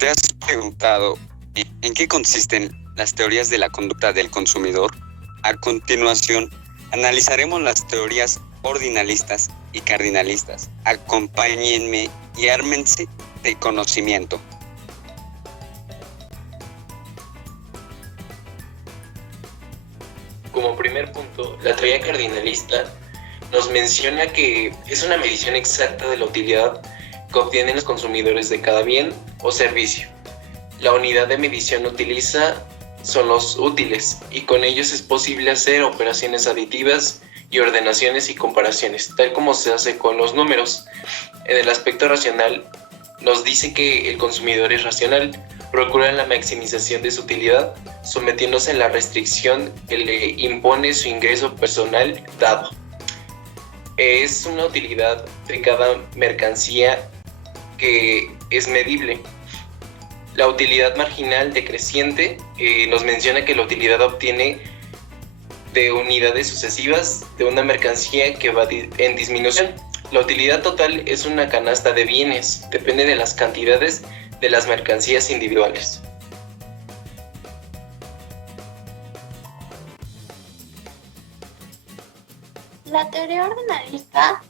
¿Te has preguntado en qué consisten las teorías de la conducta del consumidor? A continuación, analizaremos las teorías ordinalistas y cardinalistas. Acompáñenme y ármense de conocimiento. Como primer punto, la teoría cardinalista nos menciona que es una medición exacta de la utilidad que obtienen los consumidores de cada bien o servicio. La unidad de medición utiliza son los útiles, y con ellos es posible hacer operaciones aditivas y ordenaciones y comparaciones, tal como se hace con los números. En el aspecto racional, nos dice que el consumidor es racional, procura la maximización de su utilidad, sometiéndose a la restricción que le impone su ingreso personal dado. Es una utilidad de cada mercancía que es medible. La utilidad marginal decreciente nos menciona que la utilidad obtiene de unidades sucesivas de una mercancía que va en disminución. La utilidad total es una canasta de bienes, depende de las cantidades de las mercancías individuales. La teoría ordinalista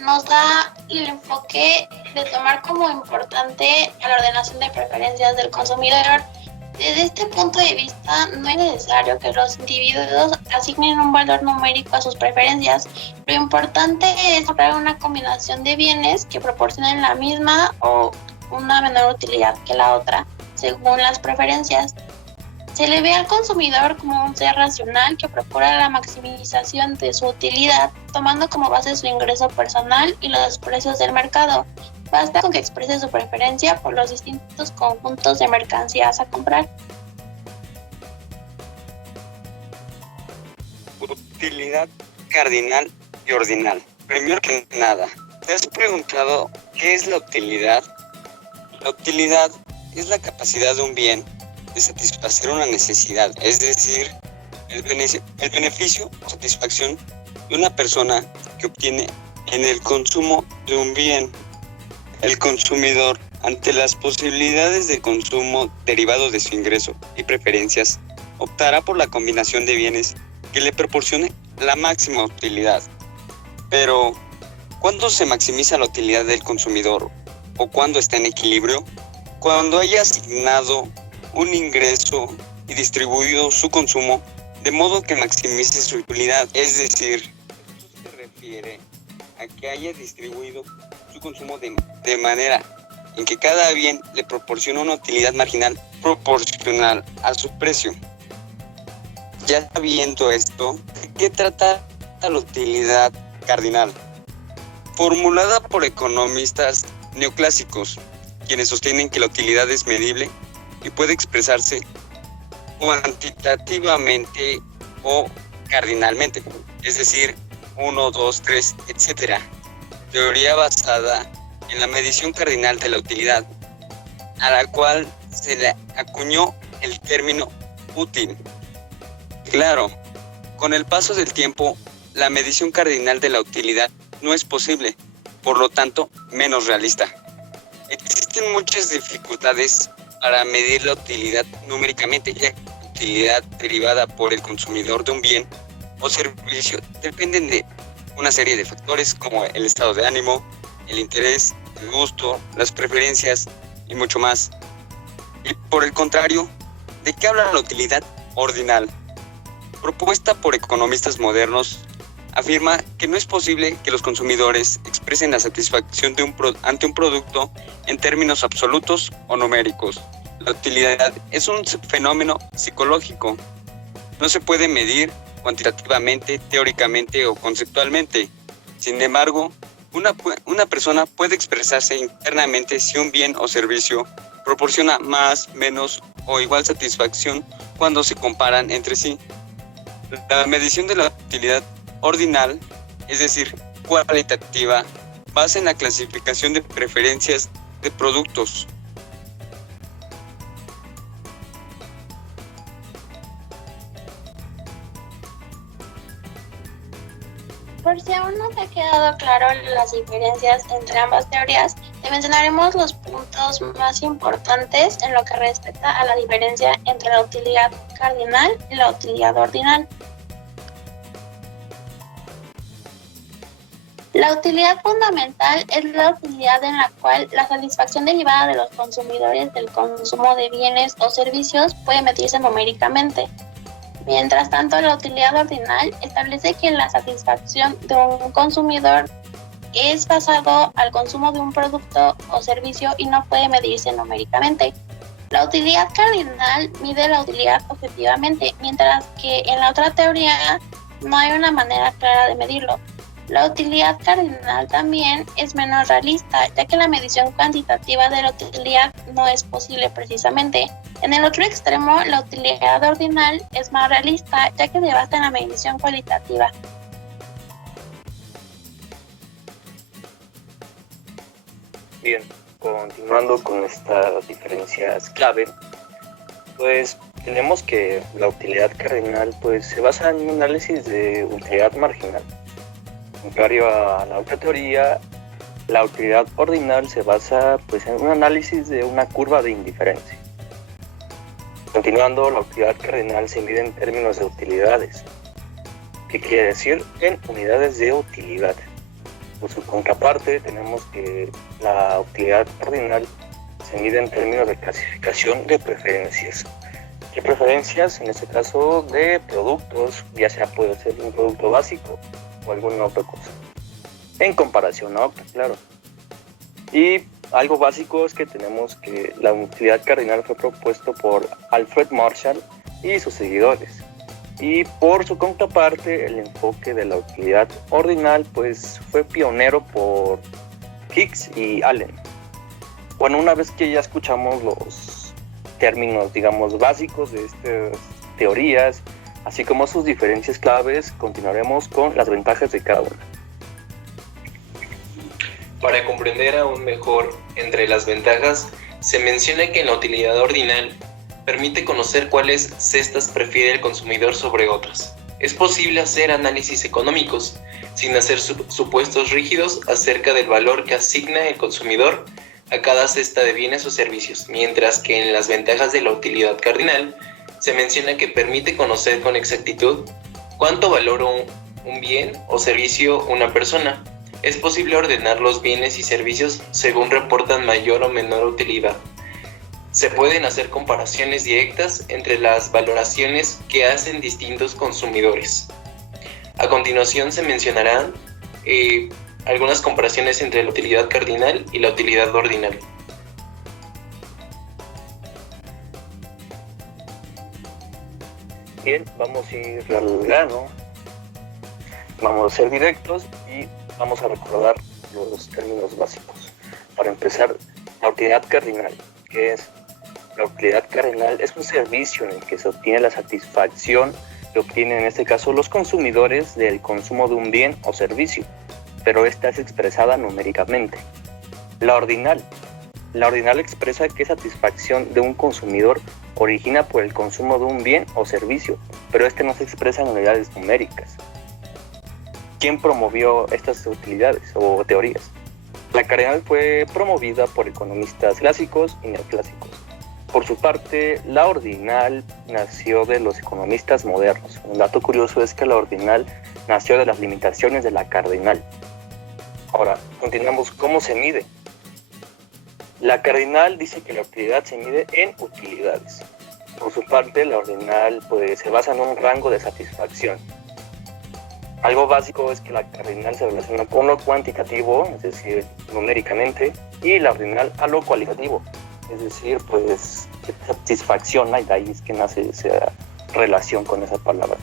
nos da el enfoque de tomar como importante a la ordenación de preferencias del consumidor. Desde este punto de vista, no es necesario que los individuos asignen un valor numérico a sus preferencias. Lo importante es lograr una combinación de bienes que proporcionen la misma o una menor utilidad que la otra, según las preferencias. Se le ve al consumidor como un ser racional que procura la maximización de su utilidad, tomando como base su ingreso personal y los precios del mercado. Basta con que exprese su preferencia por los distintos conjuntos de mercancías a comprar. Utilidad cardinal y ordinal. Primero que nada, ¿te has preguntado qué es la utilidad? La utilidad es la capacidad de un bien de satisfacer una necesidad, es decir, el beneficio o satisfacción de una persona que obtiene en el consumo de un bien. El consumidor, ante las posibilidades de consumo derivados de su ingreso y preferencias, optará por la combinación de bienes que le proporcione la máxima utilidad. Pero, ¿cuándo se maximiza la utilidad del consumidor o cuándo está en equilibrio? Cuando haya asignado un ingreso y distribuido su consumo de modo que maximice su utilidad, es decir, esto se refiere a que haya distribuido su consumo de manera en que cada bien le proporciona una utilidad marginal proporcional a su precio. Ya sabiendo esto, ¿de qué trata la utilidad cardinal? Formulada por economistas neoclásicos, quienes sostienen que la utilidad es medible y puede expresarse cuantitativamente o cardinalmente, es decir, 1, 2, 3, etc. Teoría basada en la medición cardinal de la utilidad, a la cual se le acuñó el término útil. Claro, con el paso del tiempo, la medición cardinal de la utilidad no es posible, por lo tanto, menos realista. Existen muchas dificultades para medir la utilidad numéricamente, ya que la utilidad derivada por el consumidor de un bien o servicio dependen de una serie de factores como el estado de ánimo, el interés, el gusto, las preferencias y mucho más. Y por el contrario, ¿de qué habla la utilidad ordinal? Propuesta por economistas modernos, afirma que no es posible que los consumidores expresen la satisfacción ante un producto en términos absolutos o numéricos. La utilidad es un fenómeno psicológico. No se puede medir cuantitativamente, teóricamente o conceptualmente. Sin embargo, una persona puede expresarse internamente si un bien o servicio proporciona más, menos o igual satisfacción cuando se comparan entre sí. La medición de la utilidad ordinal, es decir, cualitativa, basa en la clasificación de preferencias de productos. Por si aún no te ha quedado claro las diferencias entre ambas teorías, te mencionaremos los puntos más importantes en lo que respecta a la diferencia entre la utilidad cardinal y la utilidad ordinal. La utilidad fundamental es la utilidad en la cual la satisfacción derivada de los consumidores del consumo de bienes o servicios puede medirse numéricamente. Mientras tanto, la utilidad ordinal establece que la satisfacción de un consumidor es basado al consumo de un producto o servicio y no puede medirse numéricamente. La utilidad cardinal mide la utilidad objetivamente, mientras que en la otra teoría no hay una manera clara de medirlo. La utilidad cardinal también es menos realista, ya que la medición cuantitativa de la utilidad no es posible precisamente. En el otro extremo, la utilidad ordinal es más realista, ya que se basa en la medición cualitativa. Bien, continuando con estas diferencias clave, pues tenemos que la utilidad cardinal pues se basa en un análisis de utilidad marginal. Contrario a la otra teoría, la utilidad ordinal se basa pues en un análisis de una curva de indiferencia. Continuando, la utilidad cardinal se mide en términos de utilidades, que quiere decir en unidades de utilidad. Por su contraparte, tenemos que la utilidad ordinal se mide en términos de clasificación de preferencias. ¿Qué preferencias? En este caso de productos, ya sea puede ser un producto básico o alguna otra cosa. En comparación a otras, claro. Y algo básico es que tenemos que la utilidad cardinal fue propuesto por Alfred Marshall y sus seguidores. Y por su contraparte, el enfoque de la utilidad ordinal pues fue pionero por Hicks y Allen. Bueno, una vez que ya escuchamos los términos, digamos, básicos de estas teorías, así como sus diferencias claves, continuaremos con las ventajas de cada una. Para comprender aún mejor entre las ventajas, se menciona que en la utilidad ordinal permite conocer cuáles cestas prefiere el consumidor sobre otras. Es posible hacer análisis económicos sin hacer supuestos rígidos acerca del valor que asigna el consumidor a cada cesta de bienes o servicios, mientras que en las ventajas de la utilidad cardinal se menciona que permite conocer con exactitud cuánto valora un bien o servicio una persona. Es posible ordenar los bienes y servicios según reportan mayor o menor utilidad. Se pueden hacer comparaciones directas entre las valoraciones que hacen distintos consumidores. A continuación se mencionarán algunas comparaciones entre la utilidad cardinal y la utilidad ordinal. Bien, vamos a ir al grano, vamos a ser directos y vamos a recordar los términos básicos. Para empezar, la utilidad cardinal, que es la utilidad cardinal, es un servicio en el que se obtiene la satisfacción que obtienen en este caso los consumidores del consumo de un bien o servicio, pero esta es expresada numéricamente. La ordinal expresa qué satisfacción de un consumidor origina por el consumo de un bien o servicio, pero este no se expresa en unidades numéricas. ¿Quién promovió estas utilidades o teorías? La cardinal fue promovida por economistas clásicos y neoclásicos. Por su parte, la ordinal nació de los economistas modernos. Un dato curioso es que la ordinal nació de las limitaciones de la cardinal. Ahora, continuamos. ¿Cómo se mide? La cardinal dice que la utilidad se mide en utilidades. Por su parte, la ordinal se basa en un rango de satisfacción. Algo básico es que la cardinal se relaciona con lo cuantitativo, es decir, numéricamente, y la ordinal a lo cualitativo, es decir, qué satisfacción hay, de ahí es que nace esa relación con esa palabra.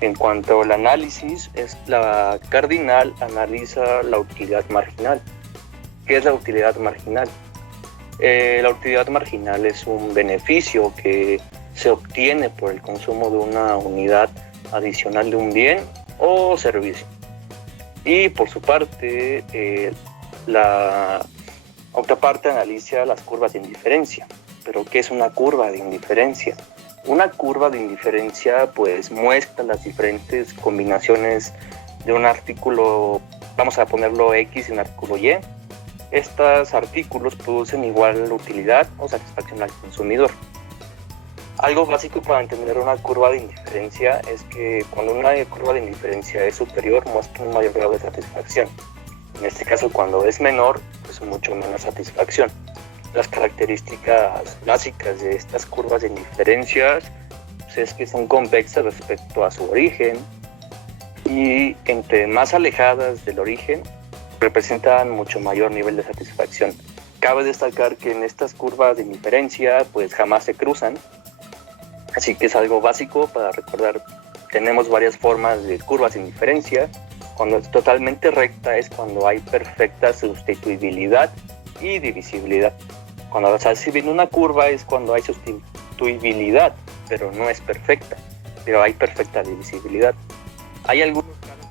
En cuanto al análisis, la cardinal analiza la utilidad marginal. ¿Qué es la utilidad marginal? La utilidad marginal es un beneficio que se obtiene por el consumo de una unidad adicional de un bien o servicio. Y por su parte, la otra parte analiza las curvas de indiferencia. ¿Pero qué es una curva de indiferencia? Una curva de indiferencia muestra las diferentes combinaciones de un artículo, vamos a ponerlo X y un artículo Y, estos artículos producen igual utilidad o satisfacción al consumidor. Algo básico para entender una curva de indiferencia es que cuando una curva de indiferencia es superior muestra un mayor grado de satisfacción. En este caso, cuando es menor, pues mucho menos satisfacción. Las características básicas de estas curvas de indiferencia pues, es que son convexas respecto a su origen y entre más alejadas del origen representan mucho mayor nivel de satisfacción. Cabe destacar que en estas curvas de indiferencia pues jamás se cruzan, así que es algo básico para recordar. Tenemos varias formas de curvas de indiferencia. Cuando es totalmente recta es cuando hay perfecta sustituibilidad y divisibilidad. Cuando se hace bien una curva es cuando hay sustituibilidad, pero no es perfecta, pero hay perfecta divisibilidad. Hay algunos casos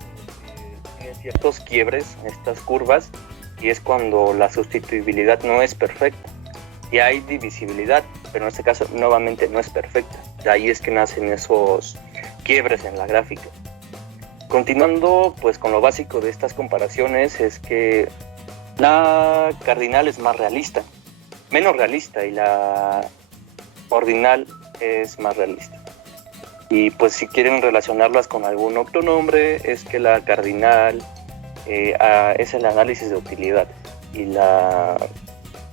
en los que tienen ciertos quiebres en estas curvas y es cuando la sustituibilidad no es perfecta. Y hay divisibilidad, pero en este caso nuevamente no es perfecta. De ahí es que nacen esos quiebres en la gráfica. Continuando pues con lo básico de estas comparaciones es que la cardinal es más realista, menos realista, y la ordinal es más realista. Y pues si quieren relacionarlas con algún otro nombre es que la cardinal es el análisis de utilidad y la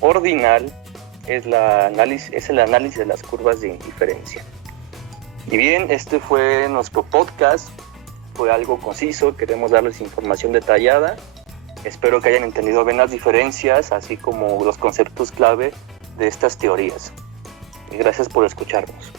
ordinal es el análisis de las curvas de indiferencia. Y bien, este fue nuestro podcast. Fue algo conciso, queremos darles información detallada. Espero que hayan entendido bien las diferencias, así como los conceptos clave de estas teorías. Y gracias por escucharnos.